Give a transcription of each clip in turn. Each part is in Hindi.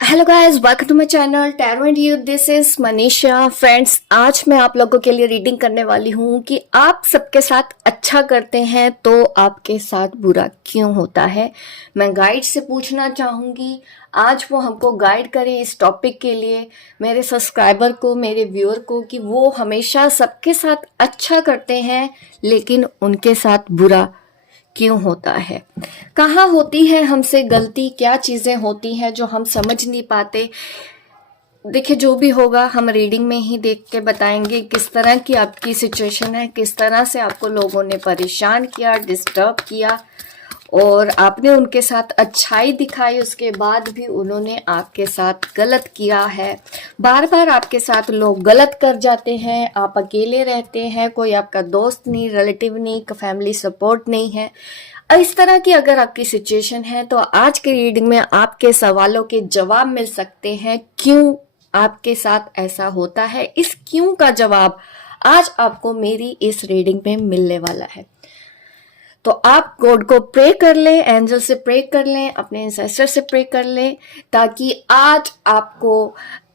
Hello guys, welcome to my channel tarot and you. This is Manisha. Friends, आज मैं आप लोगों के लिए रीडिंग करने वाली हूँ कि आप सबके साथ अच्छा करते हैं तो आपके साथ बुरा क्यों होता है। मैं गाइड से पूछना चाहूँगी, आज वो हमको गाइड करें इस टॉपिक के लिए, मेरे सब्सक्राइबर को, मेरे व्यूअर को, कि वो हमेशा सबके साथ अच्छा करते हैं लेकिन उनके साथ बुरा क्यों होता है। कहाँ होती है हमसे गलती, क्या चीज़ें होती हैं जो हम समझ नहीं पाते। देखिए, जो भी होगा हम रीडिंग में ही देख के बताएंगे किस तरह की आपकी सिचुएशन है, किस तरह से आपको लोगों ने परेशान किया, डिस्टर्ब किया और आपने उनके साथ अच्छाई दिखाई, उसके बाद भी उन्होंने आपके साथ गलत किया है। बार बार आपके साथ लोग गलत कर जाते हैं, आप अकेले रहते हैं, कोई आपका दोस्त नहीं, रिलेटिव नहीं, फैमिली सपोर्ट नहीं है। इस तरह की अगर आपकी सिचुएशन है तो आज के रीडिंग में आपके सवालों के जवाब मिल सकते हैं। क्यों आपके साथ ऐसा होता है, इस क्यों का जवाब आज आपको मेरी इस रीडिंग में मिलने वाला है। तो आप गॉड को प्रे कर लें, एंजल से प्रे कर लें, अपने एंसेस्टर से प्रे कर लें, ताकि आज आपको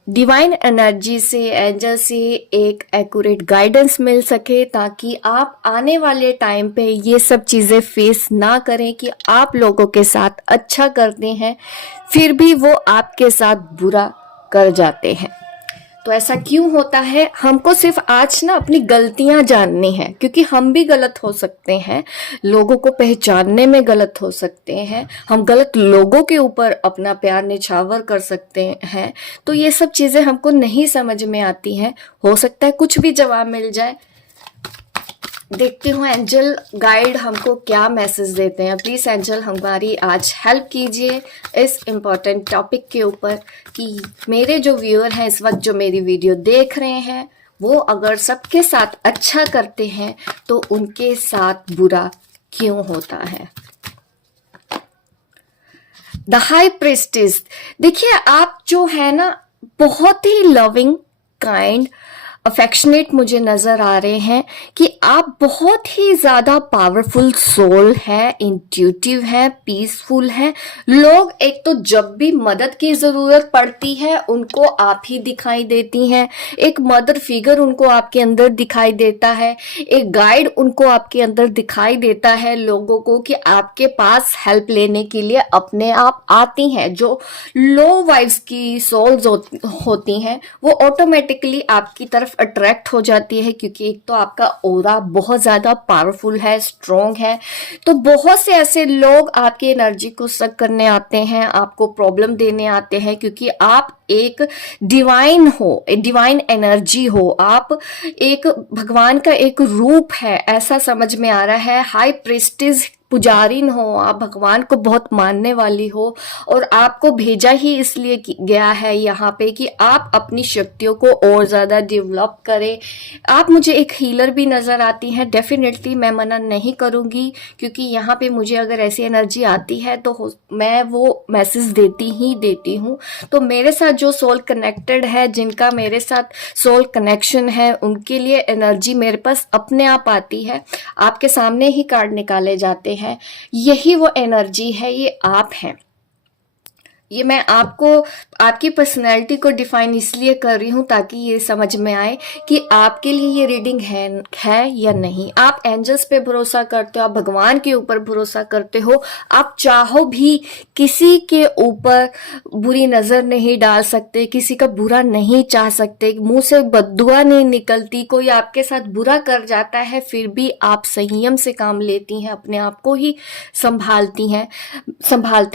डिवाइन एनर्जी से, एंजल से एक एक्यूरेट गाइडेंस मिल सके, ताकि आप आने वाले टाइम पे ये सब चीज़ें फेस ना करें कि आप लोगों के साथ अच्छा करते हैं फिर भी वो आपके साथ बुरा कर जाते हैं। तो ऐसा क्यों होता है, हमको सिर्फ आज ना अपनी गलतियां जाननी है, क्योंकि हम भी गलत हो सकते हैं, लोगों को पहचानने में गलत हो सकते हैं, हम गलत लोगों के ऊपर अपना प्यार निछावर कर सकते हैं। तो ये सब चीजें हमको नहीं समझ में आती हैं। हो सकता है कुछ भी जवाब मिल जाए। देखती हूँ एंजल गाइड हमको क्या मैसेज देते हैं। प्लीज एंजल हमारी आज हेल्प कीजिए इस इम्पोर्टेंट टॉपिक के ऊपर, कि मेरे जो व्यूअर हैं इस वक्त, जो मेरी वीडियो देख रहे हैं, वो अगर सबके साथ अच्छा करते हैं तो उनके साथ बुरा क्यों होता है। The high priestess. देखिए, आप जो है ना बहुत ही लविंग, काइंड, अफेक्शनेट मुझे नजर आ रहे हैं कि आप बहुत ही ज्यादा पावरफुल सोल है, इंट्यूटिव है, पीसफुल है। लोग एक तो जब भी मदद की जरूरत पड़ती है उनको आप ही दिखाई देती हैं, एक मदर फिगर उनको आपके अंदर दिखाई देता है, एक गाइड उनको आपके अंदर दिखाई देता है, लोगों को कि आपके पास हेल्प लेने के लिए अपने आप आती हैं। जो लो वाइब्स की सोल्स होती हैं वो ऑटोमेटिकली आपकी तरफ अट्रैक्ट हो जाती है, क्योंकि एक तो आपका ऑरा बहुत ज्यादा पावरफुल है, स्ट्रॉन्ग है। तो बहुत से ऐसे लोग आपकी एनर्जी को सक करने आते हैं, आपको प्रॉब्लम देने आते हैं, क्योंकि आप एक डिवाइन हो, डिवाइन एनर्जी हो, आप एक भगवान का एक रूप है, ऐसा समझ में आ रहा है। हाई प्रिस्टिस पुजारिन हो, आप भगवान को बहुत मानने वाली हो, और आपको भेजा ही इसलिए गया है यहाँ पे कि आप अपनी शक्तियों को और ज़्यादा डेवलप करें। आप मुझे एक हीलर भी नज़र आती हैं, डेफिनेटली मैं मना नहीं करूँगी, क्योंकि यहाँ पे मुझे अगर ऐसी एनर्जी आती है तो मैं वो मैसेज देती ही देती हूँ। तो मेरे साथ जो सोल कनेक्टेड है, जिनका मेरे साथ सोल कनेक्शन है, उनके लिए एनर्जी मेरे पास अपने आप आती है। आपके सामने ही कार्ड निकाले जाते हैं, यही वो एनर्जी है, ये आप हैं। ये मैं आपको, आपकी पर्सनैलिटी को डिफाइन इसलिए कर रही हूँ ताकि ये समझ में आए कि आपके लिए ये रीडिंग है या नहीं। आप एंजल्स पे भरोसा करते हो, आप भगवान के ऊपर भरोसा करते हो, आप चाहो भी किसी के ऊपर बुरी नजर नहीं डाल सकते, किसी का बुरा नहीं चाह सकते, मुंह से बद्दुआ नहीं निकलती। कोई आपके साथ बुरा कर जाता है फिर भी आप संयम से काम लेती हैं, अपने आप को ही संभालते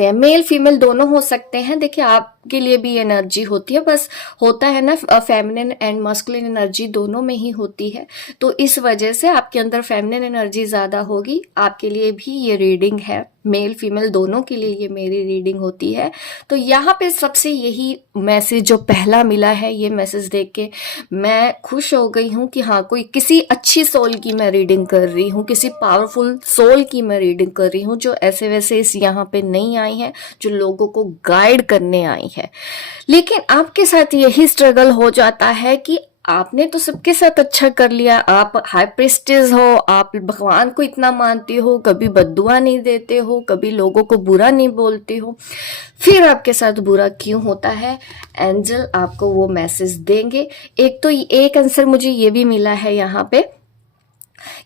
हैं। मेल फीमेल दोनों हो सकते हैं। देखिए, आपके लिए भी एनर्जी होती है, बस होता है ना, फेमिनिन एंड मस्कुलिन एनर्जी दोनों में ही होती है। तो इस वजह से आपके अंदर फेमिनिन एनर्जी ज्यादा होगी। आपके लिए भी ये रीडिंग है, मेल फीमेल दोनों के लिए ये मेरी रीडिंग होती है। तो यहाँ पे सबसे यही मैसेज जो पहला मिला है, ये मैसेज देख के मैं खुश हो गई हूँ कि हाँ, कोई किसी अच्छी सोल की मैं रीडिंग कर रही हूँ, किसी पावरफुल सोल की मैं रीडिंग कर रही हूँ, जो ऐसे वैसे इस यहाँ पे नहीं आई है, जो लोगों को गाइड करने आई है। लेकिन आपके साथ यही स्ट्रगल हो जाता है कि आपने तो सबके साथ अच्छा कर लिया, आप हाई प्रीस्टेस हो, आप भगवान को इतना मानते हो, कभी बद्दुआ नहीं देते हो, कभी लोगों को बुरा नहीं बोलते हो, फिर आपके साथ बुरा क्यों होता है? एंजल आपको वो मैसेज देंगे। एक तो एक आंसर मुझे ये भी मिला है यहाँ पे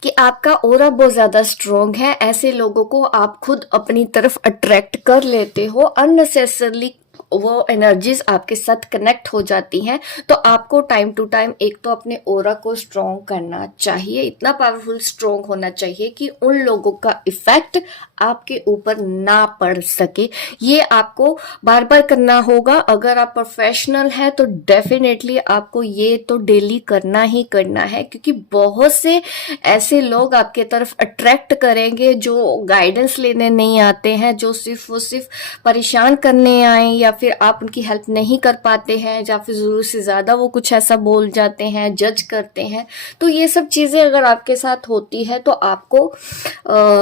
कि आपका ऑरा बहुत ज्यादा स्ट्रॉन्ग है, ऐसे लोगों को आप खुद अपनी तरफ अट्रैक्ट कर लेते हो, अननेसेसरली वो एनर्जीज आपके साथ कनेक्ट हो जाती हैं। तो आपको टाइम टू टाइम एक तो अपने ऑरा को स्ट्रॉन्ग करना चाहिए, इतना पावरफुल स्ट्रॉन्ग होना चाहिए कि उन लोगों का इफेक्ट आपके ऊपर ना पड़ सके। ये आपको बार बार करना होगा। अगर आप प्रोफेशनल हैं तो डेफिनेटली आपको ये तो डेली करना ही करना है, क्योंकि बहुत से ऐसे लोग आपके तरफ अट्रैक्ट करेंगे जो गाइडेंस लेने नहीं आते हैं, जो सिर्फ परेशान करने आए, या फिर आप उनकी हेल्प नहीं कर पाते हैं, या फिर जरूरत से ज्यादा वो कुछ ऐसा बोल जाते हैं, जज करते हैं। तो ये सब चीजें अगर आपके साथ होती है तो आपको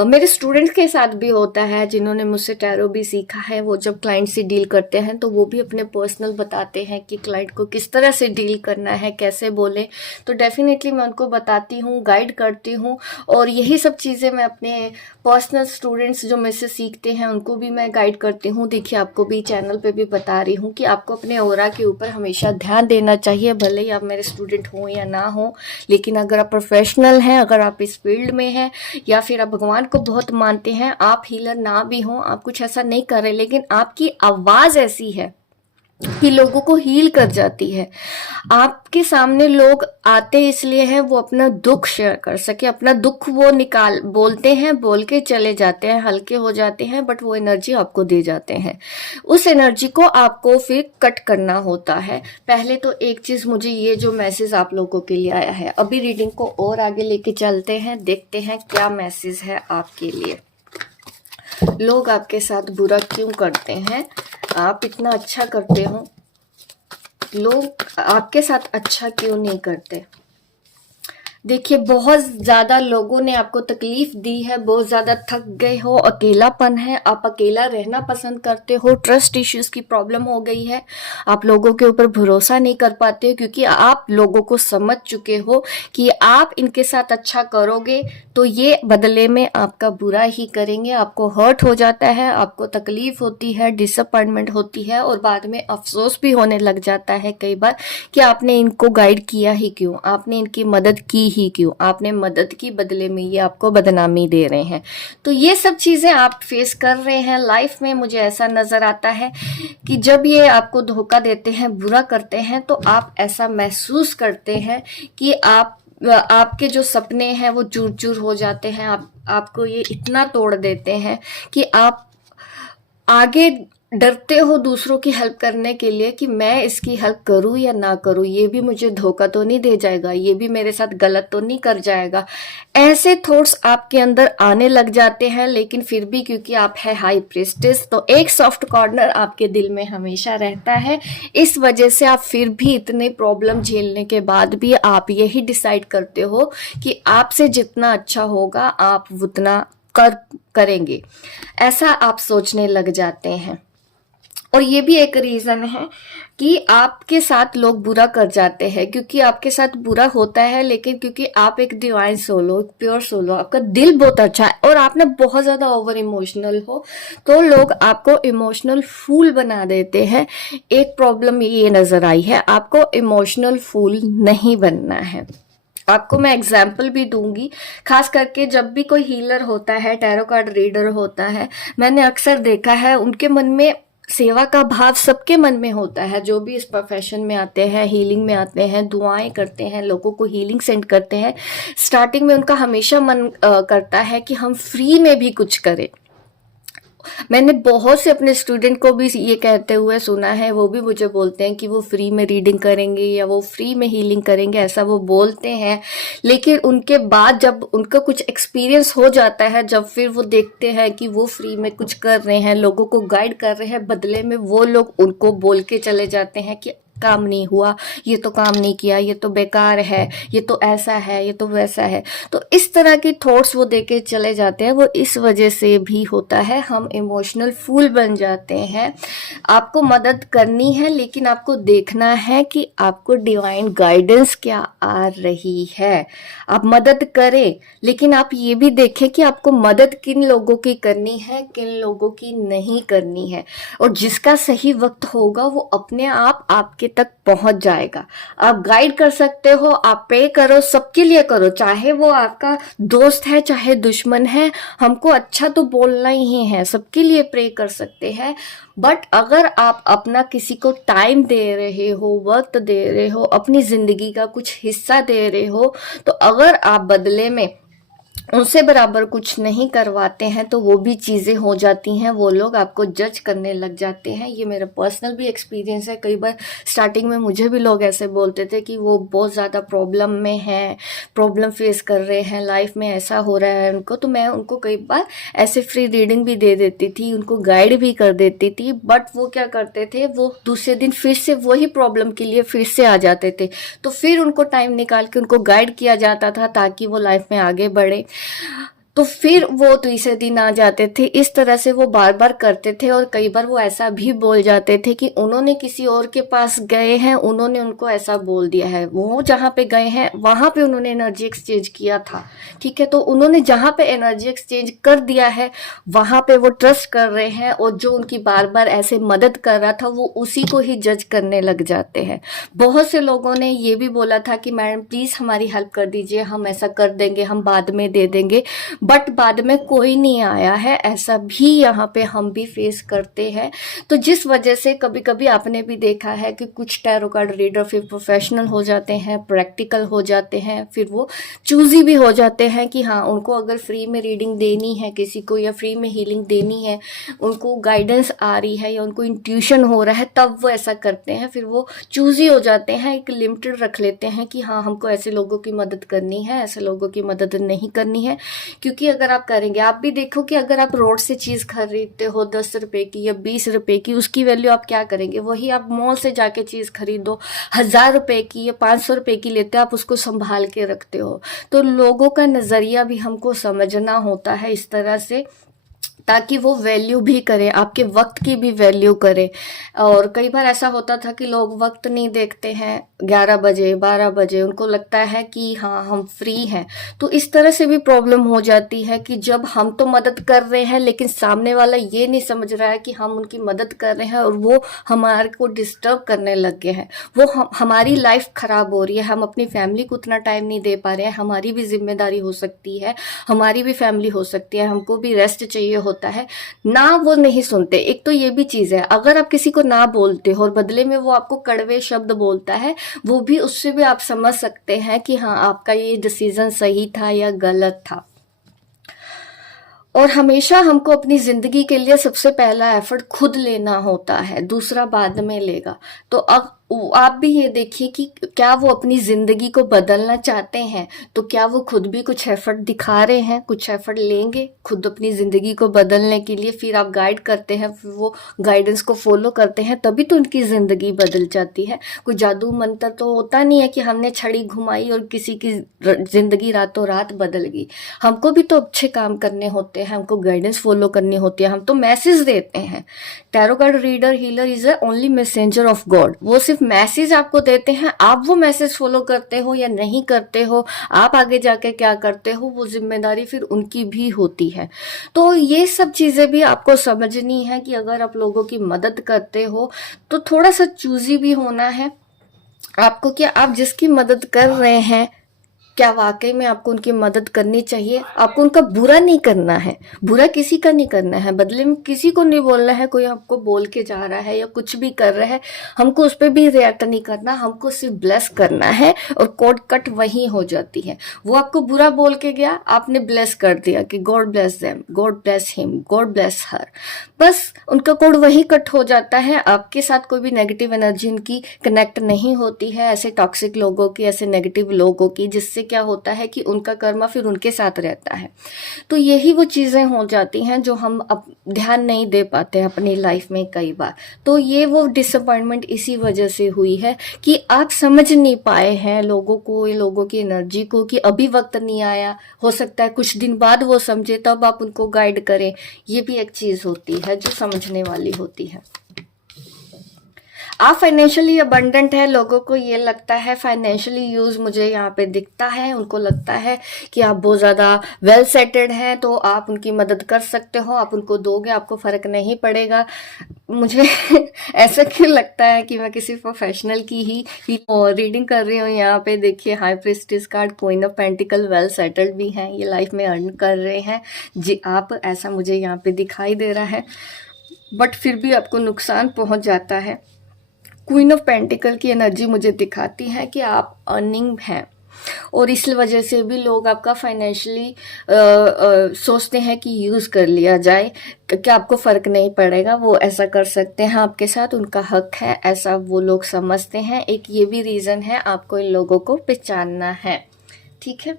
मेरे स्टूडेंट्स के साथ भी होता है, जिन्होंने मुझसे टैरो भी सीखा है, वो जब क्लाइंट से डील करते हैं तो वो भी अपने पर्सनल बताते हैं कि क्लाइंट को किस तरह से डील करना है, कैसे बोले। तो डेफिनेटली मैं उनको बताती हूँ, गाइड करती हूँ, और यही सब चीज़ें मैं अपने पर्सनल स्टूडेंट्स जो मेरे से सीखते हैं उनको भी मैं गाइड करती हूँ। देखिए, आपको भी चैनल पे भी बता रही हूँ कि आपको अपने ऑरा के ऊपर हमेशा ध्यान देना चाहिए, भले ही आप मेरे स्टूडेंट हों या ना हो। लेकिन अगर आप प्रोफेशनल हैं, अगर आप इस फील्ड में हैं, या फिर आप भगवान को बहुत मानते हैं, आप हीलर ना भी हों, आप कुछ ऐसा नहीं कर रहे, लेकिन आपकी आवाज़ ऐसी है कि लोगों को हील कर जाती है। आपके सामने लोग आते इसलिए हैं वो अपना दुख शेयर कर सके, अपना दुख वो निकाल बोलते हैं, बोल के चले जाते हैं, हल्के हो जाते हैं, बट वो एनर्जी आपको दे जाते हैं। उस एनर्जी को आपको फिर कट करना होता है। पहले तो एक चीज, मुझे ये जो मैसेज आप लोगों के लिए आया है, अभी रीडिंग को और आगे लेके चलते हैं, देखते हैं क्या मैसेज है आपके लिए। लोग आपके साथ बुरा क्यों करते हैं? आप इतना अच्छा करते हो, लोग आपके साथ अच्छा क्यों नहीं करते? देखिए, बहुत ज्यादा लोगों ने आपको तकलीफ दी है, बहुत ज्यादा थक गए हो, अकेलापन है, आप अकेला रहना पसंद करते हो, ट्रस्ट इश्यूज की प्रॉब्लम हो गई है, आप लोगों के ऊपर भरोसा नहीं कर पाते हो, क्योंकि आप लोगों को समझ चुके हो कि आप इनके साथ अच्छा करोगे तो ये बदले में आपका बुरा ही करेंगे। आपको हर्ट हो जाता है, आपको तकलीफ होती है, डिसअपॉइंटमेंट होती है, और बाद में अफसोस भी होने लग जाता है कई बार कि आपने इनको गाइड किया ही क्यों, आपने इनकी मदद की ही क्यों, आपने मदद की बदले में ये आपको बदनामी दे रहे हैं। तो ये सब चीजें आप फेस कर रहे हैं लाइफ में। मुझे ऐसा नजर आता है कि जब ये आपको धोखा देते हैं, बुरा करते हैं, तो आप ऐसा महसूस करते हैं कि आपके जो सपने हैं वो चूर चूर हो जाते हैं। आपको ये इतना तोड़ देते हैं कि आप आगे डरते हो दूसरों की हेल्प करने के लिए कि मैं इसकी हेल्प करूं या ना करूं, ये भी मुझे धोखा तो नहीं दे जाएगा, ये भी मेरे साथ गलत तो नहीं कर जाएगा। ऐसे थॉट्स आपके अंदर आने लग जाते हैं। लेकिन फिर भी क्योंकि आप है हाई प्रीस्टेस, तो एक सॉफ्ट कॉर्नर आपके दिल में हमेशा रहता है। इस वजह से आप फिर भी इतने प्रॉब्लम झेलने के बाद भी आप यही डिसाइड करते हो कि आपसे जितना अच्छा होगा आप उतना करेंगे, ऐसा आप सोचने लग जाते हैं। और ये भी एक रीजन है कि आपके साथ लोग बुरा कर जाते हैं, क्योंकि आपके साथ बुरा होता है, लेकिन क्योंकि आप एक डिवाइन सोल हो, एक प्योर सोल हो, आपका दिल बहुत अच्छा है और आप ना बहुत ज्यादा ओवर इमोशनल हो, तो लोग आपको इमोशनल फूल बना देते हैं। एक प्रॉब्लम ये नजर आई है, आपको इमोशनल फूल नहीं बनना है। आपको मैं एग्जाम्पल भी दूंगी, खास करके जब भी कोई हीलर होता है, टैरो कार्ड रीडर होता है, मैंने अक्सर देखा है उनके मन में सेवा का भाव सबके मन में होता है। जो भी इस प्रोफेशन में आते हैं, हीलिंग में आते हैं, दुआएं करते हैं, लोगों को हीलिंग सेंड करते हैं, स्टार्टिंग में उनका हमेशा मन करता है कि हम फ्री में भी कुछ करें। मैंने बहुत से अपने स्टूडेंट को भी ये कहते हुए सुना है, वो भी मुझे बोलते हैं कि वो फ्री में रीडिंग करेंगे या वो फ्री में हीलिंग करेंगे, ऐसा वो बोलते हैं। लेकिन उनके बाद जब उनका कुछ एक्सपीरियंस हो जाता है, जब फिर वो देखते हैं कि वो फ्री में कुछ कर रहे हैं, लोगों को गाइड कर रहे हैं, बदले में वो लोग उनको बोल के चले जाते हैं कि काम नहीं हुआ, ये तो काम नहीं किया, ये तो बेकार है, ये तो ऐसा है, ये तो वैसा है। तो इस तरह की थॉट्स वो देके चले जाते हैं। वो इस वजह से भी होता है, हम इमोशनल फूल बन जाते हैं। आपको मदद करनी है, लेकिन आपको देखना है कि आपको डिवाइन गाइडेंस क्या आ रही है। आप मदद करें, लेकिन आप ये भी देखें कि आपको मदद किन लोगों की करनी है, किन लोगों की नहीं करनी है। और जिसका सही वक्त होगा वो अपने आप आपके तक पहुंच जाएगा। आप गाइड कर सकते हो, आप पे करो, सबके लिए करो, चाहे वो आपका दोस्त है चाहे दुश्मन है। हमको अच्छा तो बोलना ही है, सबके लिए प्रे कर सकते हैं। बट अगर आप अपना किसी को टाइम दे रहे हो, वक्त दे रहे हो, अपनी जिंदगी का कुछ हिस्सा दे रहे हो, तो अगर आप बदले में उनसे बराबर कुछ नहीं करवाते हैं तो वो भी चीज़ें हो जाती हैं, वो लोग आपको जज करने लग जाते हैं। ये मेरा पर्सनल भी एक्सपीरियंस है। कई बार स्टार्टिंग में मुझे भी लोग ऐसे बोलते थे कि वो बहुत ज़्यादा प्रॉब्लम में हैं, प्रॉब्लम फेस कर रहे हैं, लाइफ में ऐसा हो रहा है उनको। तो मैं उनको कई बार ऐसे फ्री रीडिंग भी दे देती थी, उनको गाइड भी कर देती थी। बट वो क्या करते थे, वो दूसरे दिन फिर से वही प्रॉब्लम के लिए फिर से आ जाते थे। तो फिर उनको टाइम निकाल के उनको गाइड किया जाता था ताकि वो लाइफ में आगे बढ़े। तो फिर वो तीसरे दिन आ जाते थे। इस तरह से वो बार बार करते थे। और कई बार वो ऐसा भी बोल जाते थे कि उन्होंने किसी और के पास गए हैं, उन्होंने उनको ऐसा बोल दिया है, वो जहाँ पे गए हैं वहां पे उन्होंने एनर्जी एक्सचेंज किया था। ठीक है, तो उन्होंने जहाँ पे एनर्जी एक्सचेंज कर दिया है वहां पे वो ट्रस्ट कर रहे हैं, और जो उनकी बार बार ऐसे मदद कर रहा था वो उसी को ही जज करने लग जाते हैं। बहुत से लोगों ने ये भी बोला था कि मैडम प्लीज हमारी हेल्प कर दीजिए, हम ऐसा कर देंगे, हम बाद में दे देंगे। बट बाद में कोई नहीं आया है। ऐसा भी यहाँ पे हम भी फेस करते हैं। तो जिस वजह से कभी कभी आपने भी देखा है कि कुछ टैरो कार्ड रीडर फिर प्रोफेशनल हो जाते हैं, प्रैक्टिकल हो जाते हैं, फिर वो चूजी भी हो जाते हैं कि हाँ उनको अगर फ्री में रीडिंग देनी है किसी को, या फ्री में हीलिंग देनी है, उनको गाइडेंस आ रही है या उनको इंट्यूशन हो रहा है, तब वो ऐसा करते हैं। फिर वो चूजी हो जाते हैं, एक लिमिटेड रख लेते हैं कि हाँ हमको ऐसे लोगों की मदद करनी है, ऐसे लोगों की मदद नहीं करनी है। क्योंकि अगर आप करेंगे, आप भी देखो कि अगर आप रोड से चीज़ खरीदते हो 10 रुपए की या 20 रुपए की, उसकी वैल्यू आप क्या करेंगे? वही आप मॉल से जाके चीज़ खरीदो 1000 रुपए की या 500 रुपए की लेते हो, आप उसको संभाल के रखते हो। तो लोगों का नज़रिया भी हमको समझना होता है इस तरह से, ताकि वो वैल्यू भी करें, आपके वक्त की भी वैल्यू करें। और कई बार ऐसा होता था कि लोग वक्त नहीं देखते हैं, 11 बजे 12 बजे उनको लगता है कि हाँ हम फ्री हैं। तो इस तरह से भी प्रॉब्लम हो जाती है कि जब हम तो मदद कर रहे हैं लेकिन सामने वाला ये नहीं समझ रहा है कि हम उनकी मदद कर रहे हैं, और वो हमारे को डिस्टर्ब करने लग गए हैं। वो हमारी लाइफ खराब हो रही है, हम अपनी फैमिली को उतना टाइम नहीं दे पा रहे हैं। हमारी भी जिम्मेदारी हो सकती है, हमारी भी फैमिली हो सकती है, हमको भी रेस्ट चाहिए होता है ना। वो नहीं सुनते। एक तो ये भी चीज है, अगर आप किसी को ना बोलते हो और बदले में वो आपको कड़वे शब्द बोलता है, वो भी, उससे भी आप समझ सकते हैं कि हाँ आपका ये डिसीजन सही था या गलत था। और हमेशा हमको अपनी जिंदगी के लिए सबसे पहला एफर्ट खुद लेना होता है, दूसरा बाद में लेगा। तो अब आप भी ये देखिए कि क्या वो अपनी जिंदगी को बदलना चाहते हैं, तो क्या वो खुद भी कुछ एफर्ट दिखा रहे हैं, कुछ एफर्ट लेंगे खुद अपनी जिंदगी को बदलने के लिए। फिर आप गाइड करते हैं, फिर वो गाइडेंस को फॉलो करते हैं, तभी तो उनकी जिंदगी बदल जाती है। कोई जादू मंत्र तो होता नहीं है कि हमने छड़ी घुमाई और किसी की जिंदगी रातों रात बदल गई। हमको भी तो अच्छे काम करने होते हैं, हमको गाइडेंस फॉलो करनी होती है, हम तो मैसेज देते हैं। Tarot card reader healer is a only messenger of God. वो सिर्फ मैसेज आपको देते हैं, आप वो मैसेज फॉलो करते हो या नहीं करते हो, आप आगे जाके क्या करते हो, वो जिम्मेदारी फिर उनकी भी होती है। तो ये सब चीजें भी आपको समझनी है कि अगर आप लोगों की मदद करते हो तो थोड़ा सा चूजी भी होना है आपको, कि आप जिसकी मदद कर रहे हैं क्या वाकई में आपको उनकी मदद करनी चाहिए। आपको उनका बुरा नहीं करना है, बुरा किसी का नहीं करना है, बदले में किसी को नहीं बोलना है। कोई आपको बोल के जा रहा है या कुछ भी कर रहा है, हमको उस पर भी रिएक्ट नहीं करना, हमको सिर्फ ब्लेस करना है। और कोड कट वही हो जाती है। वो आपको बुरा बोल के गया, आपने ब्लेस कर दिया कि God bless them, God bless him, God bless her. बस उनका कोड वही कट हो जाता है। आपके साथ कोई भी नेगेटिव एनर्जी उनकी कनेक्ट नहीं होती है, ऐसे टॉक्सिक लोगों की, ऐसे नेगेटिव लोगों की, जिससे क्या होता है कि उनका कर्मा फिर उनके साथ रहता है। तो यही वो चीज़ें हो जाती हैं जो हम अब ध्यान नहीं दे पाते हैं अपनी लाइफ में कई बार। तो ये वो डिसअपॉइंटमेंट इसी वजह से हुई है कि आप समझ नहीं पाए हैं लोगों को, लोगों की एनर्जी को, कि अभी वक्त नहीं आया, हो सकता है कुछ दिन बाद वो समझे तब आप उनको गाइड करें। ये भी एक चीज़ होती है जो समझने वाली होती है। आप फाइनेंशियली अबंडेंट है, लोगों को ये लगता है, फाइनेंशियली यूज मुझे यहाँ पे दिखता है, उनको लगता है कि आप बहुत ज़्यादा वेल सेटेड हैं तो आप उनकी मदद कर सकते हो, आप उनको दोगे, आपको फ़र्क नहीं पड़ेगा। मुझे ऐसा क्यों लगता है कि मैं किसी प्रोफेशनल की ही रीडिंग कर रही हूँ। यहाँ पे देखिए high priestess card, queen of pentacle, well settled भी हैं, ये लाइफ में अर्न कर रहे हैं जी आप, ऐसा मुझे यहाँ पे दिखाई दे रहा है। बट फिर भी आपको नुकसान पहुँच जाता है। क्वीन ऑफ पेंटिकल की एनर्जी मुझे दिखाती है कि आप अर्निंग हैं और इस वजह से भी लोग आपका फाइनेंशियली सोचते हैं कि यूज़ कर लिया जाए, कि आपको फ़र्क नहीं पड़ेगा, वो ऐसा कर सकते हैं आपके साथ, उनका हक है, ऐसा वो लोग समझते हैं। एक ये भी रीज़न है, आपको इन लोगों को पहचानना है। ठीक है,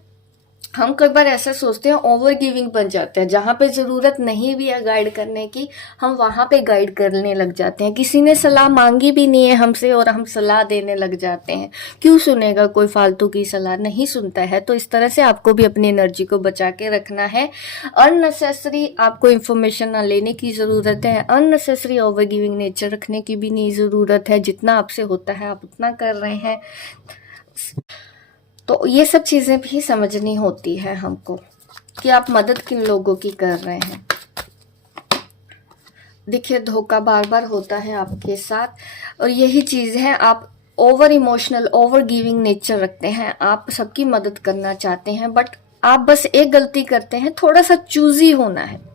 हम कई बार ऐसा सोचते हैं, ओवर गिविंग बन जाते हैं, जहाँ पे ज़रूरत नहीं भी है गाइड करने की, हम वहाँ पे गाइड करने लग जाते हैं। किसी ने सलाह मांगी भी नहीं है हमसे और हम सलाह देने लग जाते हैं। क्यों सुनेगा कोई फालतू की सलाह, नहीं सुनता है। तो इस तरह से आपको भी अपनी एनर्जी को बचा के रखना है। अननेसेसरी आपको इन्फॉर्मेशन ना लेने की ज़रूरत है, अननेसेसरी ओवर गिविंग नेचर रखने की भी नहीं ज़रूरत है। जितना आपसे होता है आप उतना कर रहे हैं। तो ये सब चीज़ें भी समझनी होती है हमको कि आप मदद किन लोगों की कर रहे हैं। देखिए धोखा बार बार होता है आपके साथ और यही चीज़ है, आप over emotional, over giving nature रखते हैं, आप सबकी मदद करना चाहते हैं, बट आप बस एक गलती करते हैं, थोड़ा सा चूजी होना है।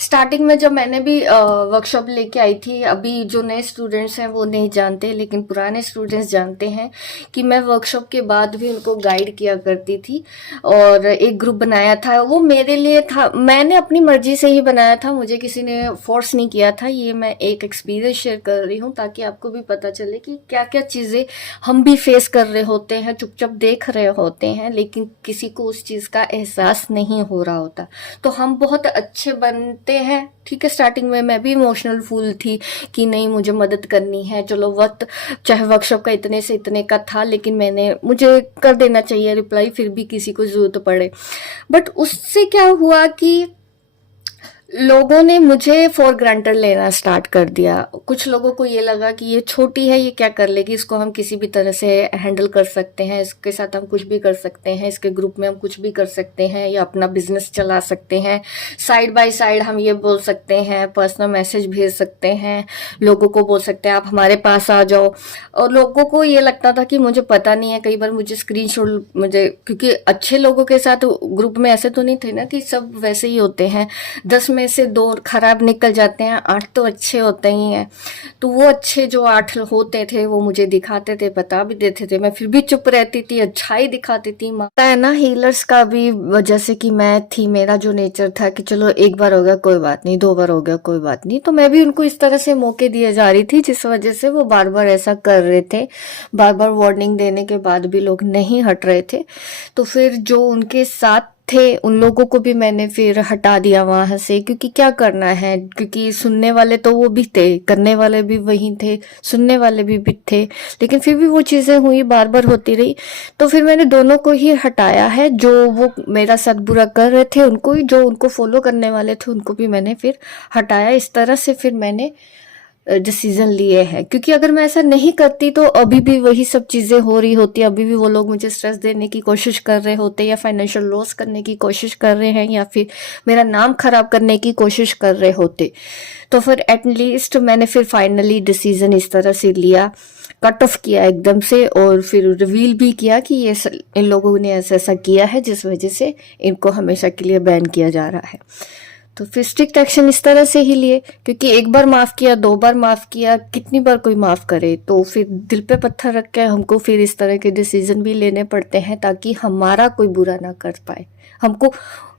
स्टार्टिंग में जब मैंने भी वर्कशॉप लेके आई थी, अभी जो नए स्टूडेंट्स हैं वो नहीं जानते, लेकिन पुराने स्टूडेंट्स जानते हैं कि मैं वर्कशॉप के बाद भी उनको गाइड किया करती थी और एक ग्रुप बनाया था। वो मेरे लिए था, मैंने अपनी मर्जी से ही बनाया था, मुझे किसी ने फोर्स नहीं किया था। ये मैं एक एक्सपीरियंस शेयर कर रही हूँ ताकि आपको भी पता चले कि क्या क्या चीज़ें हम भी फेस कर रहे होते हैं, चुपचाप देख रहे होते हैं, लेकिन किसी को उस चीज़ का एहसास नहीं हो रहा होता। तो हम बहुत अच्छे बनते हैं। ठीक है, स्टार्टिंग में मैं भी इमोशनल फूल थी कि नहीं मुझे मदद करनी है, चलो वक्त चाहे वर्कशॉप का इतने से इतने का था, लेकिन मुझे कर देना चाहिए रिप्लाई, फिर भी किसी को जरूरत पड़े। बट उससे क्या हुआ कि लोगों ने मुझे फॉर ग्रांटेड लेना स्टार्ट कर दिया। कुछ लोगों को ये लगा कि ये छोटी है, ये क्या कर लेगी, इसको हम किसी भी तरह से हैंडल कर सकते हैं, इसके साथ हम कुछ भी कर सकते हैं, इसके ग्रुप में हम कुछ भी कर सकते हैं या अपना बिजनेस चला सकते हैं। साइड बाय साइड हम ये बोल सकते हैं, पर्सनल मैसेज भेज सकते हैं, लोगों को बोल सकते हैं आप हमारे पास आ जाओ। और लोगों को ये लगता था कि मुझे पता नहीं है, कई बार मुझे स्क्रीनशॉट, क्योंकि अच्छे लोगों के साथ ग्रुप में ऐसे तो नहीं थे ना कि सब वैसे ही होते हैं, 10 में से 2 खराब निकल जाते हैं, 8 तो अच्छे होते ही हैं। तो वो अच्छे जो 8 होते थे वो मुझे दिखाते थे, बता भी देते थे, मैं फिर भी चुप रहती थी, अच्छाई दिखाती थी। माता है ना, हीलर्स का भी वजह से कि मैं थी, मेरा जो नेचर था कि चलो एक बार हो गया कोई बात नहीं, 2 बार हो गया कोई बात नहीं, तो मैं भी उनको इस तरह से मौके दिए जा रही थी, जिस वजह से वो बार बार ऐसा कर रहे थे। बार बार वार्निंग देने के बाद भी लोग नहीं हट रहे थे। तो फिर जो उनके साथ थे उन लोगों को भी मैंने फिर हटा दिया वहां से, क्योंकि क्या करना है, क्योंकि सुनने वाले तो वो भी थे, करने वाले भी वही थे, सुनने वाले भी थे, लेकिन फिर भी वो चीजें हुई, बार बार होती रही। तो फिर मैंने दोनों को ही हटाया है, जो वो मेरा साथ बुरा कर रहे थे उनको ही, जो उनको फॉलो करने वाले थे उनको भी मैंने फिर हटाया। इस तरह से फिर मैंने डिसीजन लिए हैं, क्योंकि अगर मैं ऐसा नहीं करती तो अभी भी वही सब चीजें हो रही होती, अभी भी वो लोग मुझे स्ट्रेस देने की कोशिश कर रहे होते, या फाइनेंशियल लॉस करने की कोशिश कर रहे हैं, या फिर मेरा नाम खराब करने की कोशिश कर रहे होते। तो फिर एटलीस्ट मैंने फिर फाइनली डिसीजन इस तरह से लिया, कट ऑफ किया एकदम से, और फिर रिवील भी किया कि ये इन लोगों ने ऐसा ऐसा किया है जिस वजह से इनको हमेशा के लिए बैन किया जा रहा है। तो फिर स्ट्रिक्ट एक्शन इस तरह से ही लिए, क्योंकि एक बार माफ किया, 2 बार माफ किया, कितनी बार कोई माफ करे। तो फिर दिल पे पत्थर रख के हमको फिर इस तरह के डिसीजन भी लेने पड़ते हैं ताकि हमारा कोई बुरा ना कर पाए। हमको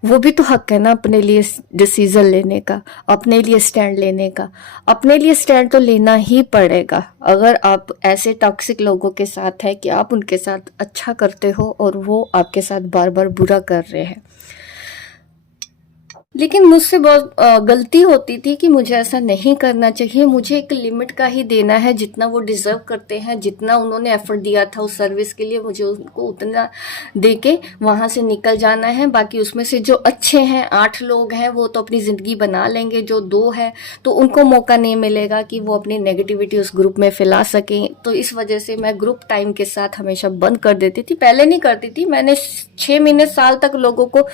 वो भी तो हक है ना अपने लिए डिसीजन लेने का, अपने लिए स्टैंड लेने का। अपने लिए स्टैंड तो लेना ही पड़ेगा अगर आप ऐसे टॉक्सिक लोगों के साथ है कि आप उनके साथ अच्छा करते हो और वो आपके साथ बार बार बुरा कर रहे हैं। लेकिन मुझसे बहुत गलती होती थी कि मुझे ऐसा नहीं करना चाहिए। मुझे एक लिमिट का ही देना है, जितना वो डिज़र्व करते हैं, जितना उन्होंने एफर्ट दिया था उस सर्विस के लिए, मुझे उनको उतना दे के वहाँ से निकल जाना है। बाकी उसमें से जो अच्छे हैं 8 लोग हैं वो तो अपनी ज़िंदगी बना लेंगे, जो 2 है तो उनको मौका नहीं मिलेगा कि वो अपनी नेगेटिविटी उस ग्रुप में फैला सकें। तो इस वजह से मैं ग्रुप टाइम के साथ हमेशा बंद कर देती थी। पहले नहीं करती थी, मैंने 6 महीने साल तक लोगों को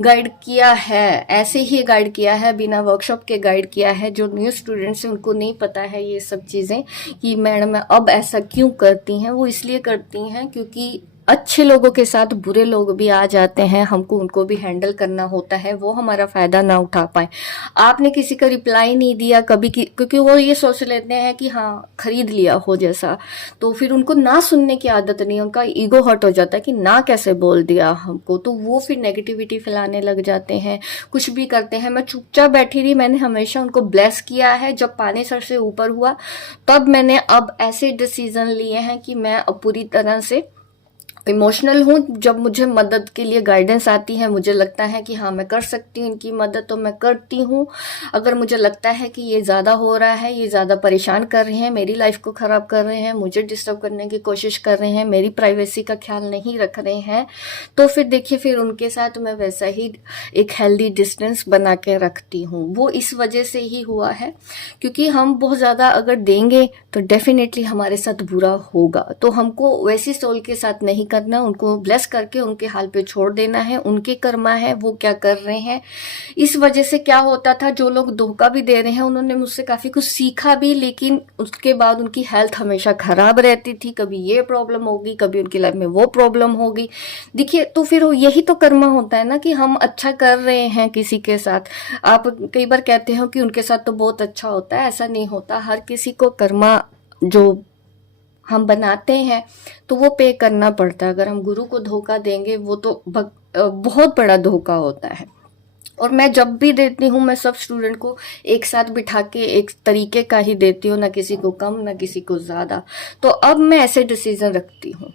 गाइड किया है, ऐसे ही गाइड किया है, बिना वर्कशॉप के गाइड किया है। जो न्यू स्टूडेंट्स हैं उनको नहीं पता है ये सब चीज़ें कि मैडम अब ऐसा क्यों करती हैं। वो इसलिए करती हैं क्योंकि अच्छे लोगों के साथ बुरे लोग भी आ जाते हैं, हमको उनको भी हैंडल करना होता है, वो हमारा फ़ायदा ना उठा पाए। आपने किसी का रिप्लाई नहीं दिया कभी क्योंकि वो ये सोच लेते हैं कि हाँ खरीद लिया हो जैसा, तो फिर उनको ना सुनने की आदत नहीं, उनका ईगो हर्ट हो जाता है कि ना कैसे बोल दिया हमको, तो वो फिर नेगेटिविटी फैलाने लग जाते हैं, कुछ भी करते हैं। मैं चुपचाप बैठी रही, मैंने हमेशा उनको ब्लेस किया है। जब पानी सर से ऊपर हुआ तब मैंने अब ऐसे डिसीजन लिए हैं कि मैं अब पूरी तरह से इमोशनल हूँ। जब मुझे मदद के लिए गाइडेंस आती है, मुझे लगता है कि हाँ मैं कर सकती हूँ इनकी मदद, तो मैं करती हूँ। अगर मुझे लगता है कि ये ज़्यादा हो रहा है, ये ज़्यादा परेशान कर रहे हैं, मेरी लाइफ को ख़राब कर रहे हैं, मुझे डिस्टर्ब करने की कोशिश कर रहे हैं, मेरी प्राइवेसी का ख्याल नहीं रख रहे हैं, तो फिर देखिए फिर उनके साथ मैं वैसा ही एक हेल्दी डिस्टेंस बना के रखती हूँ। वो इस वजह से ही हुआ है क्योंकि हम बहुत ज़्यादा अगर देंगे तो डेफिनेटली हमारे साथ बुरा होगा। तो हमको वैसी सोल के साथ नहीं करना, उनको ब्लेस करके उनके हाल पे छोड़ देना है। उनके कर्मा है, वो क्या कर रहे हैं। इस वजह से क्या होता था, जो लोग धोखा भी दे रहे हैं उन्होंने मुझसे काफ़ी कुछ सीखा भी, लेकिन उसके बाद उनकी हेल्थ हमेशा ख़राब रहती थी। कभी ये प्रॉब्लम होगी, कभी उनकी लाइफ में वो प्रॉब्लम होगी। देखिए तो फिर यही तो कर्मा होता है ना कि हम अच्छा कर रहे हैं किसी के साथ। आप कई बार कहते हो कि उनके साथ तो बहुत अच्छा होता है, ऐसा नहीं होता। हर किसी को कर्मा जो हम बनाते हैं तो वो पे करना पड़ता है। अगर हम गुरु को धोखा देंगे वो तो बहुत बड़ा धोखा होता है। और मैं जब भी देती हूँ मैं सब स्टूडेंट को एक साथ बिठा के एक तरीके का ही देती हूँ, ना किसी को कम ना किसी को ज़्यादा। तो अब मैं ऐसे डिसीजन रखती हूँ।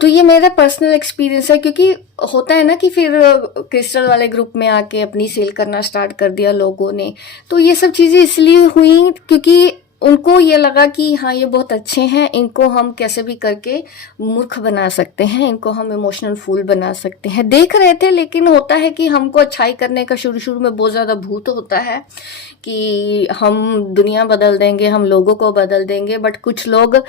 तो ये मेरा पर्सनल एक्सपीरियंस है, क्योंकि होता है ना कि फिर क्रिस्टल वाले ग्रुप में आके अपनी सेल करना स्टार्ट कर दिया लोगों ने। तो ये सब चीज़ें इसलिए हुई क्योंकि उनको ये लगा कि हाँ ये बहुत अच्छे हैं, इनको हम कैसे भी करके मूर्ख बना सकते हैं, इनको हम इमोशनल फूल बना सकते हैं। देख रहे थे, लेकिन होता है कि हमको अच्छाई करने का शुरू शुरू में बहुत ज़्यादा भूत होता है कि हम दुनिया बदल देंगे, हम लोगों को बदल देंगे। बट कुछ लोग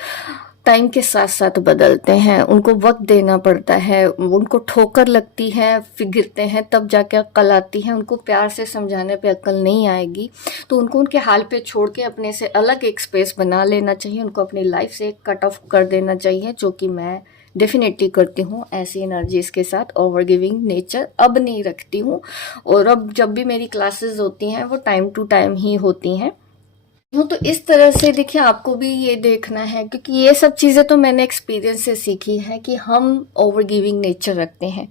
टाइम के साथ साथ बदलते हैं, उनको वक्त देना पड़ता है, उनको ठोकर लगती है, फिर गिरते हैं, तब जाके अक्ल आती है। उनको प्यार से समझाने पे अक्ल नहीं आएगी, तो उनको उनके हाल पे छोड़ के अपने से अलग एक स्पेस बना लेना चाहिए। उनको अपनी लाइफ से कट ऑफ कर देना चाहिए, जो कि मैं डेफिनेटली करती हूँ। ऐसी एनर्जीज के साथ ओवर गिविंग नेचर अब नहीं रखती हूँ। और अब जब भी मेरी क्लासेस होती हैं वो टाइम टू टाइम ही होती हैं। तो इस तरह से देखिए आपको भी ये देखना है, क्योंकि ये सब चीज़ें तो मैंने एक्सपीरियंस से सीखी है कि हम ओवर गिविंग नेचर रखते हैं,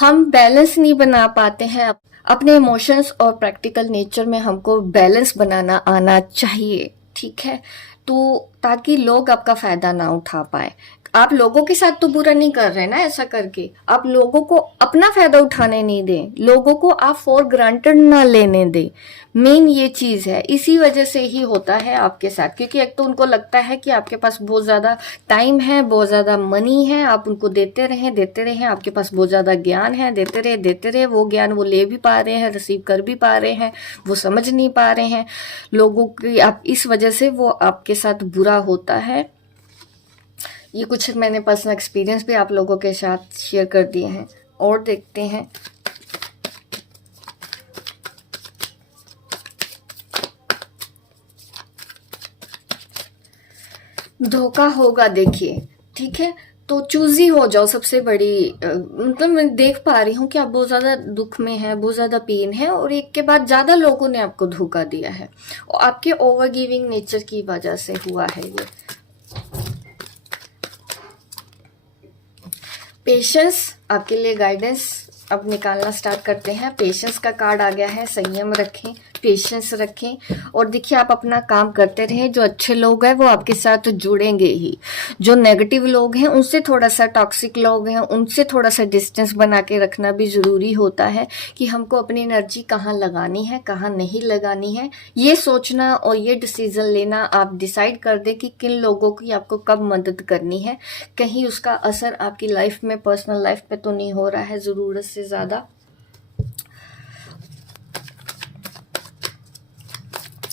हम बैलेंस नहीं बना पाते हैं अपने इमोशंस और प्रैक्टिकल नेचर में। हमको बैलेंस बनाना आना चाहिए, ठीक है। तो ताकि लोग आपका फ़ायदा ना उठा पाए। आप लोगों के साथ तो बुरा नहीं कर रहे ना ऐसा करके, आप लोगों को अपना फ़ायदा उठाने नहीं दें, लोगों को आप फॉर ग्रांटेड ना लेने दें। मेन ये चीज़ है, इसी वजह से ही होता है आपके साथ। क्योंकि एक तो उनको लगता है कि आपके पास बहुत ज़्यादा टाइम है, बहुत ज़्यादा मनी है, आप उनको देते रहें, आपके पास बहुत ज़्यादा ज्ञान है, देते रहे। वो ज्ञान वो ले भी पा रहे हैं, रिसीव कर भी पा रहे हैं, वो समझ नहीं पा रहे हैं लोगों की। आप इस वजह से वो आपके साथ बुरा होता है। ये कुछ मैंने पर्सनल एक्सपीरियंस भी आप लोगों के साथ शेयर कर दिए हैं। और देखते हैं, धोखा होगा देखिए, ठीक है। तो चूजी हो जाओ। सबसे बड़ी मतलब मैं देख पा रही हूँ कि आप बहुत ज्यादा दुख में है, बहुत ज्यादा पेन है, और एक के बाद ज्यादा लोगों ने आपको धोखा दिया है और आपके ओवर गिविंग नेचर की वजह से हुआ है ये। पेशेंस आपके लिए गाइडेंस अब निकालना स्टार्ट करते हैं। पेशेंस का कार्ड आ गया है। संयम रखें, पेशेंस रखें और देखिए आप अपना काम करते रहें। जो अच्छे लोग हैं वो आपके साथ जुड़ेंगे ही। जो नेगेटिव लोग हैं उनसे थोड़ा सा, टॉक्सिक लोग हैं उनसे थोड़ा सा डिस्टेंस बना के रखना भी ज़रूरी होता है कि हमको अपनी एनर्जी कहाँ लगानी है, कहाँ नहीं लगानी है। ये सोचना और ये डिसीज़न लेना आप डिसाइड कर दें कि किन लोगों की आपको कब मदद करनी है। कहीं उसका असर आपकी लाइफ में, पर्सनल लाइफ पे तो नहीं हो रहा है ज़रूरत से ज़्यादा।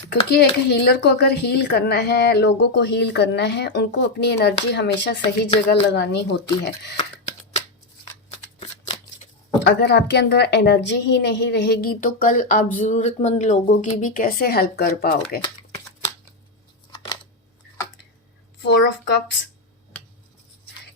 क्योंकि एक हीलर को अगर हील करना है, लोगों को हील करना है, उनको अपनी एनर्जी हमेशा सही जगह लगानी होती है। अगर आपके अंदर एनर्जी ही नहीं रहेगी तो कल आप ज़रूरतमंद लोगों की भी कैसे हेल्प कर पाओगे। 4 ऑफ कप्स,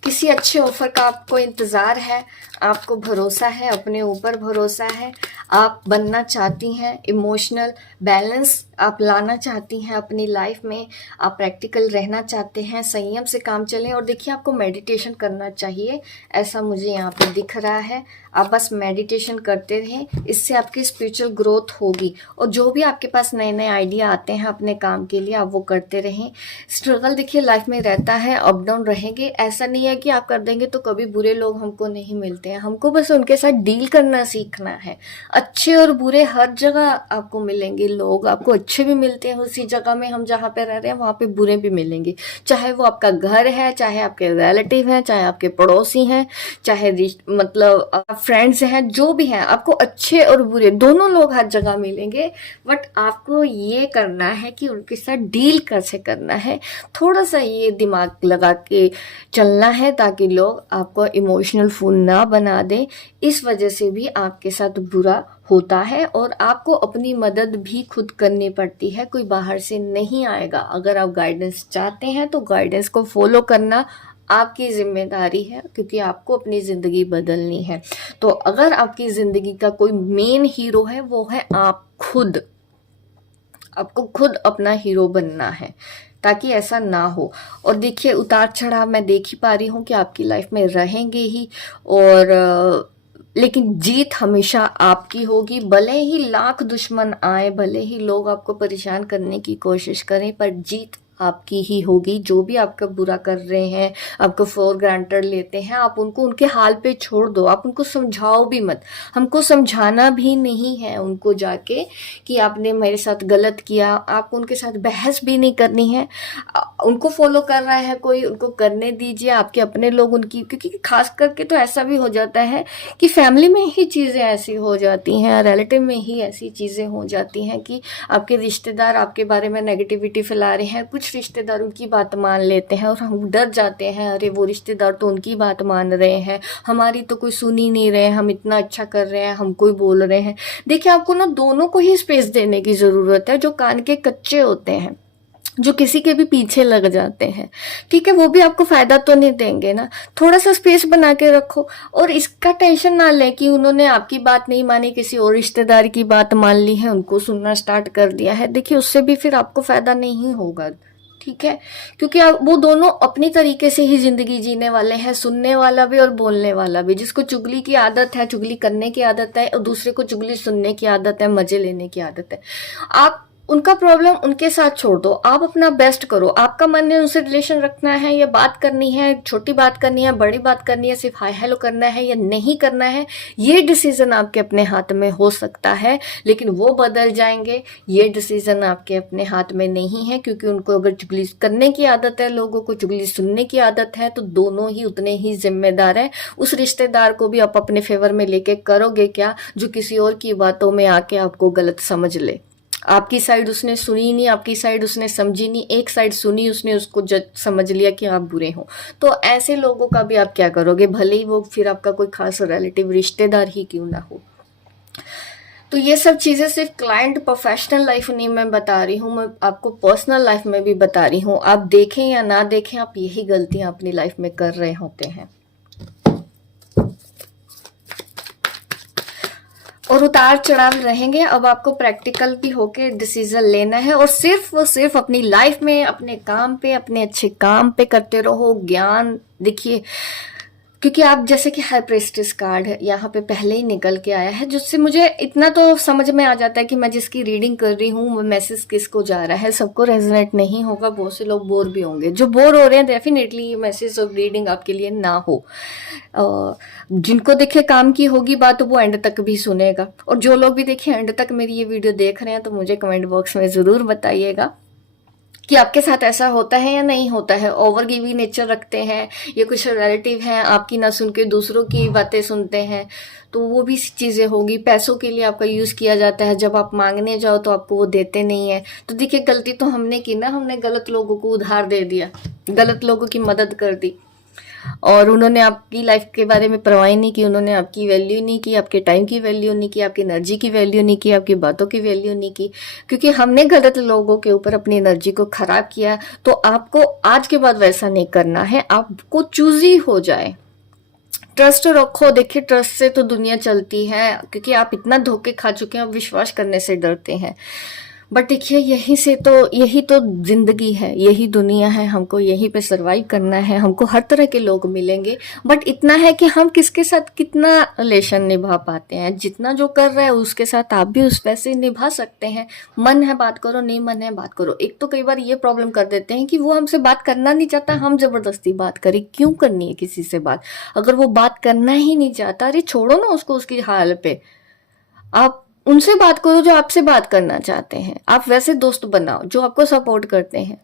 किसी अच्छे ऑफर का आपको इंतज़ार है, आपको भरोसा है, अपने ऊपर भरोसा है, आप बनना चाहती हैं, इमोशनल बैलेंस आप लाना चाहती हैं अपनी लाइफ में, आप प्रैक्टिकल रहना चाहते हैं, संयम से काम चलें। और देखिए आपको मेडिटेशन करना चाहिए, ऐसा मुझे यहाँ पे दिख रहा है। आप बस मेडिटेशन करते रहें, इससे आपकी स्पिरिचुअल ग्रोथ होगी। और जो भी आपके पास नए नए आइडिया आते हैं अपने काम के लिए, आप वो करते रहें। स्ट्रगल देखिए लाइफ में रहता है, अप डाउन रहेंगे। ऐसा नहीं है कि आप कर देंगे तो कभी बुरे लोग हमको नहीं मिलते हैं, हमको बस उनके साथ डील करना सीखना है। अच्छे और बुरे हर जगह आपको मिलेंगे लोग, आपको अच्छे भी मिलते हैं उसी जगह में, हम जहाँ पे रह रहे हैं वहाँ पे बुरे भी मिलेंगे। चाहे वो आपका घर है, चाहे आपके रिलेटिव हैं, चाहे आपके पड़ोसी हैं, चाहे मतलब फ्रेंड्स हैं, जो भी हैं, आपको अच्छे और बुरे दोनों लोग हर जगह मिलेंगे। बट आपको ये करना है कि उनके साथ डील कैसे करना है, थोड़ा सा ये दिमाग लगा के चलना है ताकि लोग आपको इमोशनल फूल ना बना दें। इस वजह से भी आपके साथ बुरा होता है और आपको अपनी मदद भी खुद करनी पड़ती है, कोई बाहर से नहीं आएगा। अगर आप गाइडेंस चाहते हैं तो गाइडेंस को फॉलो करना आपकी जिम्मेदारी है, क्योंकि आपको अपनी ज़िंदगी बदलनी है। तो अगर आपकी ज़िंदगी का कोई मेन हीरो है वो है आप खुद। आपको खुद अपना हीरो बनना है ताकि ऐसा ना हो। और देखिए उतार चढ़ाव मैं देख ही पा रही हूँ कि आपकी लाइफ में रहेंगे ही, और लेकिन जीत हमेशा आपकी होगी। भले ही लाख दुश्मन आए, भले ही लोग आपको परेशान करने की कोशिश करें, पर जीत आपकी ही होगी। जो भी आपका बुरा कर रहे हैं, आपको फॉर ग्रांटेड लेते हैं, आप उनको उनके हाल पे छोड़ दो। आप उनको समझाओ भी मत, हमको समझाना भी नहीं है उनको जाके कि आपने मेरे साथ गलत किया। आपको उनके साथ बहस भी नहीं करनी है। उनको फॉलो कर रहा है कोई, उनको करने दीजिए। आपके अपने लोग उनकी, क्योंकि खास करके तो ऐसा भी हो जाता है कि फैमिली में ही चीज़ें ऐसी हो जाती हैं, रिलेटिव में ही ऐसी चीज़ें हो जाती हैं कि आपके रिश्तेदार आपके बारे में नेगेटिविटी फैला रहे हैं। कुछ रिश्तेदार उनकी बात मान लेते हैं और हम डर जाते हैं, अरे वो रिश्तेदार तो उनकी बात मान रहे हैं, हमारी तो कोई सुन ही नहीं रहे हैं, हम इतना अच्छा कर रहे हैं, हमको ही बोल रहे हैं। देखिए आपको ना दोनों को ही स्पेस देने की ज़रूरत है। जो कान के कच्चे होते हैं, जो किसी के भी पीछे लग जाते हैं, ठीक है, वो भी आपको फायदा तो नहीं देंगे ना। थोड़ा सा स्पेस बना के रखो और इसका टेंशन ना लें कि उन्होंने आपकी बात नहीं मानी, किसी और रिश्तेदार की बात मान ली है, उनको सुनना स्टार्ट कर दिया है। देखिए उससे भी फिर आपको फायदा नहीं होगा, ठीक है, क्योंकि वो दोनों अपनी तरीके से ही जिंदगी जीने वाले हैं, सुनने वाला भी और बोलने वाला भी। जिसको चुगली की आदत है, चुगली करने की आदत है, और दूसरे को चुगली सुनने की आदत है, मजे लेने की आदत है, आप उनका प्रॉब्लम उनके साथ छोड़ दो। आप अपना बेस्ट करो। आपका मन है उनसे रिलेशन रखना है या बात करनी है, छोटी बात करनी है, बड़ी बात करनी है, सिर्फ हाय हेलो करना है या नहीं करना है, ये डिसीजन आपके अपने हाथ में हो सकता है। लेकिन वो बदल जाएंगे, ये डिसीजन आपके अपने हाथ में नहीं है। क्योंकि उनको अगर चुगली करने की आदत है, लोगों को चुगली सुनने की आदत है, तो दोनों ही उतने ही जिम्मेदार हैं। उस रिश्तेदार को भी आप अपने फेवर में लेके करोगे क्या जो किसी और की बातों में आके आपको गलत समझ ले। आपकी साइड उसने सुनी नहीं, आपकी साइड उसने समझी नहीं, एक साइड सुनी उसने, उसको समझ लिया कि आप बुरे हो। तो ऐसे लोगों का भी आप क्या करोगे, भले ही वो फिर आपका कोई खास रिलेटिव रिश्तेदार ही क्यों ना हो। तो ये सब चीज़ें सिर्फ क्लाइंट प्रोफेशनल लाइफ नहीं मैं बता रही हूँ, मैं आपको पर्सनल लाइफ में भी बता रही हूँ। आप देखें या ना देखें, आप यही गलतियां अपनी लाइफ में कर रहे होते हैं। और उतार चढ़ाव रहेंगे। अब आपको प्रैक्टिकल भी होके डिसीजन लेना है और सिर्फ वो सिर्फ अपनी लाइफ में, अपने काम पे, अपने अच्छे काम पे करते रहो। ज्ञान देखिए, क्योंकि आप जैसे कि हाई प्रेस्टिस कार्ड है यहाँ पे पहले ही निकल के आया है, जिससे मुझे इतना तो समझ में आ जाता है कि मैं जिसकी रीडिंग कर रही हूँ वो मैसेज किसको जा रहा है। सबको रेजोनेट नहीं होगा, बहुत से लोग बोर भी होंगे। जो बोर हो रहे हैं डेफिनेटली ये मैसेज और रीडिंग आपके लिए ना हो। जिनको देखे काम की होगी बात, तो वो एंड तक भी सुनेगा। और जो लोग भी देखे एंड तक मेरी ये वीडियो देख रहे हैं, तो मुझे कमेंट बॉक्स में ज़रूर बताइएगा कि आपके साथ ऐसा होता है या नहीं होता है। ओवर गिविंग नेचर रखते हैं, ये कुछ रिलेटिव हैं आपकी ना सुन के दूसरों की बातें सुनते हैं, तो वो भी चीज़ें होगी। पैसों के लिए आपका यूज़ किया जाता है, जब आप मांगने जाओ तो आपको वो देते नहीं है। तो देखिए गलती तो हमने की ना, हमने गलत लोगों को उधार दे दिया, गलत लोगों की मदद कर दी, और उन्होंने आपकी लाइफ के बारे में परवाह नहीं की। उन्होंने आपकी वैल्यू नहीं की, आपके टाइम की वैल्यू नहीं की, आपकी एनर्जी की वैल्यू नहीं की, आपकी बातों की वैल्यू नहीं की, क्योंकि हमने गलत लोगों के ऊपर अपनी एनर्जी को खराब किया। तो आपको आज के बाद वैसा नहीं करना है, आपको चूजी हो जाए। ट्रस्ट रखो। देखिए ट्रस्ट से तो दुनिया चलती है, क्योंकि आप इतना धोखे खा चुके हैं, आप विश्वास करने से डरते हैं। बट देखिए यही तो जिंदगी है, यही दुनिया है, हमको यहीं पे सरवाइव करना है। हमको हर तरह के लोग मिलेंगे, बट इतना है कि हम किसके साथ कितना रिलेशन निभा पाते हैं। जितना जो कर रहा है उसके साथ आप भी उस वैसे निभा सकते हैं। मन है बात करो, नहीं मन है बात करो। एक तो कई बार ये प्रॉब्लम कर देते हैं कि वो हमसे बात करना नहीं चाहता, हम जबरदस्ती बात करें। क्यों करनी है किसी से बात? अगर वो बात करना ही नहीं चाहता, अरे छोड़ो ना उसको उसकी हाल पे। आप उनसे बात करो जो आपसे बात करना चाहते हैं। आप वैसे दोस्त बनाओ जो आपको सपोर्ट करते हैं।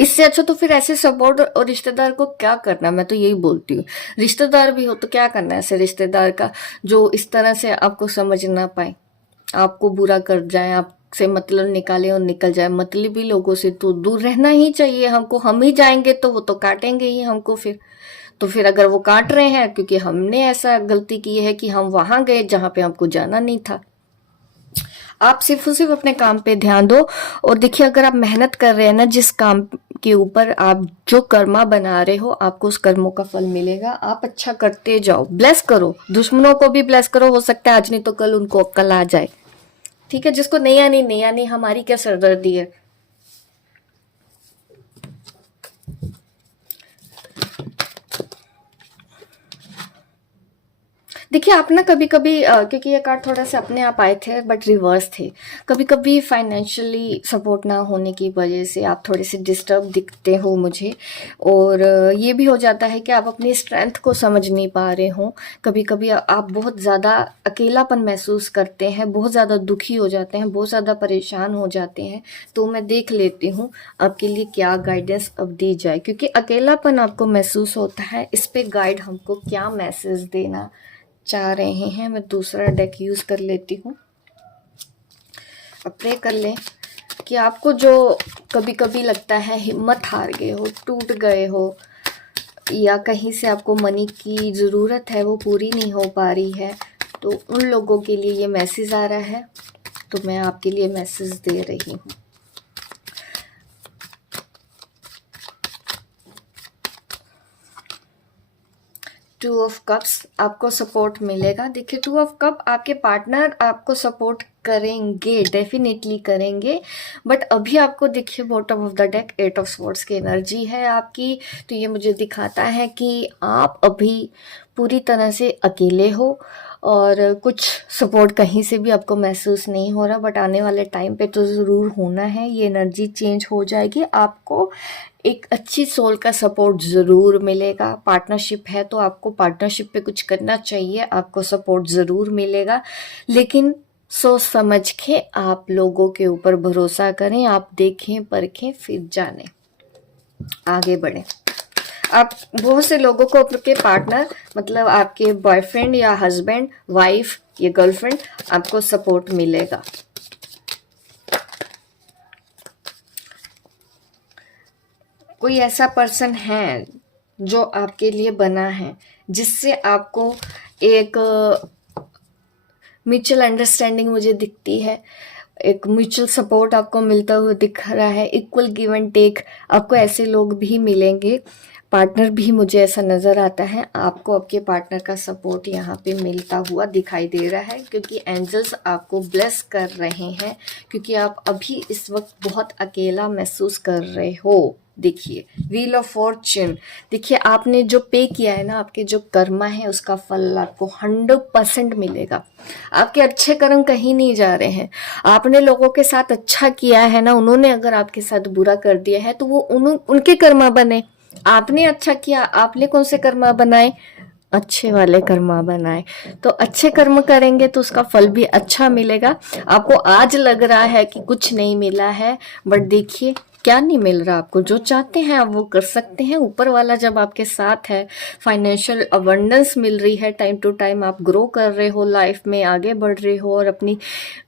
इससे अच्छा तो फिर ऐसे सपोर्ट और रिश्तेदार को क्या करना, मैं तो यही बोलती हूँ। रिश्तेदार भी हो तो क्या करना है ऐसे रिश्तेदार का, जो इस तरह से आपको समझ ना पाए, आपको बुरा कर जाए, आपसे मतलब निकाले और निकल जाए। मतलबी लोगों से तो दूर रहना ही चाहिए हमको। हम ही जाएंगे तो वो तो काटेंगे ही हमको फिर। तो फिर अगर वो काट रहे हैं क्योंकि हमने ऐसा गलती की है कि हम वहां गए जहां पे हमको जाना नहीं था। आप सिर्फ और सिर्फ अपने काम पे ध्यान दो। और देखिए अगर आप मेहनत कर रहे हैं ना जिस काम के ऊपर, आप जो कर्मा बना रहे हो, आपको उस कर्मों का फल मिलेगा। आप अच्छा करते जाओ, ब्लेस करो, दुश्मनों को भी ब्लेस करो। हो सकता है आज नहीं तो कल उनको अक्ल आ जाए। ठीक है, जिसको नहीं आनी नहीं आनी, हमारी क्या सरदर्दी है। देखिए आप ना कभी कभी क्योंकि ये कार्ड थोड़ा सा अपने आप आए थे बट रिवर्स थे। कभी कभी फाइनेंशियली सपोर्ट ना होने की वजह से आप थोड़े से डिस्टर्ब दिखते हो मुझे। और ये भी हो जाता है कि आप अपनी स्ट्रेंथ को समझ नहीं पा रहे हो। कभी कभी आप बहुत ज़्यादा अकेलापन महसूस करते हैं, बहुत ज़्यादा दुखी हो जाते हैं, बहुत ज़्यादा परेशान हो जाते हैं। तो मैं देख लेती हूँ आपके लिए क्या गाइडेंस अब दी जाए, क्योंकि अकेलापन आपको महसूस होता है। इस पे गाइड हमको क्या मैसेज देना चाह रहे हैं। मैं दूसरा डेक यूज कर लेती हूँ। अब प्रे कर लें कि आपको जो कभी कभी लगता है हिम्मत हार गए हो, टूट गए हो, या कहीं से आपको मनी की ज़रूरत है वो पूरी नहीं हो पा रही है, तो उन लोगों के लिए ये मैसेज आ रहा है। तो मैं आपके लिए मैसेज दे रही हूँ। टू ऑफ कप्स, आपको सपोर्ट मिलेगा। देखिए टू ऑफ कप, आपके पार्टनर आपको सपोर्ट करेंगे, डेफिनेटली करेंगे। बट अभी आपको देखिए bottom of the deck eight of swords की एनर्जी है आपकी। तो ये मुझे दिखाता है कि आप अभी पूरी तरह से अकेले हो और कुछ सपोर्ट कहीं से भी आपको महसूस नहीं हो रहा। बट आने वाले टाइम पे तो ज़रूर होना है, ये एनर्जी चेंज हो जाएगी। आपको एक अच्छी सोल का सपोर्ट ज़रूर मिलेगा। पार्टनरशिप है तो आपको पार्टनरशिप पे कुछ करना चाहिए, आपको सपोर्ट ज़रूर मिलेगा। लेकिन सोच समझ के आप लोगों के ऊपर भरोसा करें, आप देखें परखें फिर जानें, आगे बढ़ें। आप बहुत से लोगों को आपके पार्टनर मतलब आपके बॉयफ्रेंड या हस्बैंड, वाइफ या गर्लफ्रेंड, आपको सपोर्ट मिलेगा। कोई ऐसा पर्सन है जो आपके लिए बना है, जिससे आपको एक म्यूचुअल अंडरस्टैंडिंग मुझे दिखती है, एक म्यूचुअल सपोर्ट आपको मिलता हुआ दिख रहा है, इक्वल गिव एंड टेक। आपको ऐसे लोग भी मिलेंगे, पार्टनर भी मुझे ऐसा नज़र आता है, आपको आपके पार्टनर का सपोर्ट यहाँ पे मिलता हुआ दिखाई दे रहा है, क्योंकि एंजल्स आपको ब्लेस कर रहे हैं, क्योंकि आप अभी इस वक्त बहुत अकेला महसूस कर रहे हो। देखिए व्हील ऑफ फॉर्च्यून, देखिए आपने जो पे किया है ना, आपके जो कर्मा है उसका फल आपको 100% मिलेगा। आपके अच्छे कर्म कहीं नहीं जा रहे हैं। आपने लोगों के साथ अच्छा किया है ना, उन्होंने अगर आपके साथ बुरा कर दिया है तो वो उनके कर्मा बने। आपने अच्छा किया, आपने कौन से कर्मा बनाए? अच्छे वाले कर्मा बनाए। तो अच्छे कर्म करेंगे तो उसका फल भी अच्छा मिलेगा। आपको आज लग रहा है कि कुछ नहीं मिला है, बट देखिए क्या नहीं मिल रहा आपको। जो चाहते हैं आप वो कर सकते हैं। ऊपर वाला जब आपके साथ है, फाइनेंशियल अबंडेंस मिल रही है, टाइम टू टाइम आप ग्रो कर रहे हो, लाइफ में आगे बढ़ रहे हो। और अपनी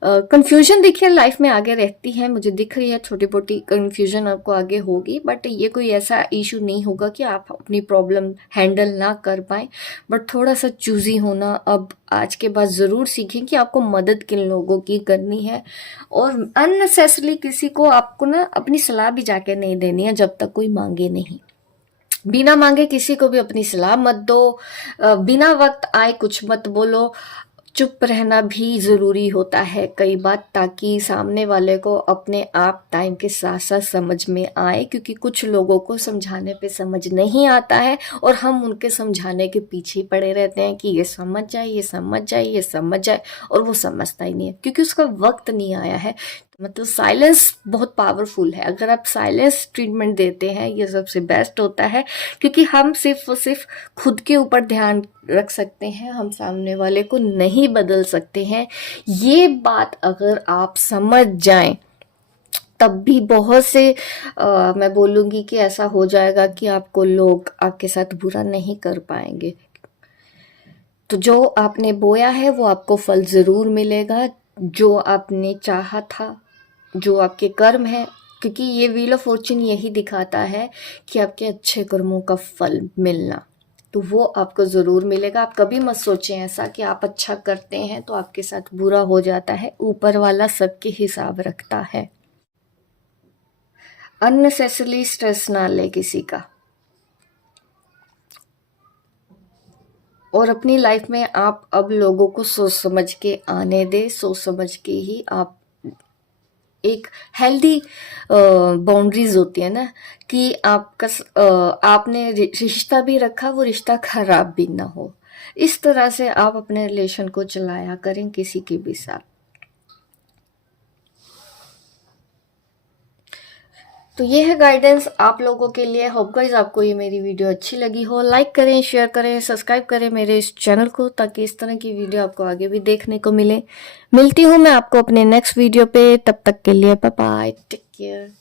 कंफ्यूजन देखिए लाइफ में आगे रहती है, मुझे दिख रही है छोटी मोटी कंफ्यूजन आपको आगे होगी, बट ये कोई ऐसा इशू नहीं होगा कि आप अपनी प्रॉब्लम हैंडल ना कर पाए। बट थोड़ा सा चूजी होना अब आज के बाद ज़रूर सीखें कि आपको मदद किन लोगों की करनी है, और अननेसेसरली किसी को आपको ना अपनी सलाह भी जाके नहीं देनी है जब तक कोई मांगे नहीं। बिना मांगे किसी को भी अपनी सलाह मत दो, बिना वक्त आए कुछ मत बोलो। चुप रहना भी ज़रूरी होता है कई बार, ताकि सामने वाले को अपने आप टाइम के साथ साथ समझ में आए, क्योंकि कुछ लोगों को समझाने पे समझ नहीं आता है और हम उनके समझाने के पीछे पड़े रहते हैं कि ये समझ जाए, ये समझ जाए, ये समझ जाए, और वो समझता ही नहीं है क्योंकि उसका वक्त नहीं आया है। मतलब साइलेंस बहुत पावरफुल है। अगर आप साइलेंस ट्रीटमेंट देते हैं ये सबसे बेस्ट होता है, क्योंकि हम सिर्फ और सिर्फ खुद के ऊपर ध्यान रख सकते हैं, हम सामने वाले को नहीं बदल सकते हैं। ये बात अगर आप समझ जाएं तब भी बहुत से मैं बोलूँगी कि ऐसा हो जाएगा कि आपको लोग आपके साथ बुरा नहीं कर पाएंगे। तो जो आपने बोया है वो आपको फल ज़रूर मिलेगा, जो आपने चाहा था, जो आपके कर्म है, क्योंकि ये व्हील ऑफ फॉर्च्यून यही दिखाता है कि आपके अच्छे कर्मों का फल मिलना, तो वो आपको ज़रूर मिलेगा। आप कभी मत सोचें ऐसा कि आप अच्छा करते हैं तो आपके साथ बुरा हो जाता है। ऊपर वाला सबके हिसाब रखता है। अननेसेसरली स्ट्रेस ना ले किसी का, और अपनी लाइफ में आप अब लोगों को सोच समझ के आने दे, सोच समझ के ही आप एक हेल्दी बाउंड्रीज होती है ना, कि आपने रिश्ता भी रखा, वो रिश्ता खराब भी ना हो। इस तरह से आप अपने रिलेशन को चलाया करें किसी के भी साथ। तो ये है गाइडेंस आप लोगों के लिए। होप गाइस आपको ये मेरी वीडियो अच्छी लगी हो। लाइक करें, शेयर करें, सब्सक्राइब करें मेरे इस चैनल को, ताकि इस तरह की वीडियो आपको आगे भी देखने को मिले। मिलती हूँ मैं आपको अपने नेक्स्ट वीडियो पे, तब तक के लिए बाय बाय, टेक केयर।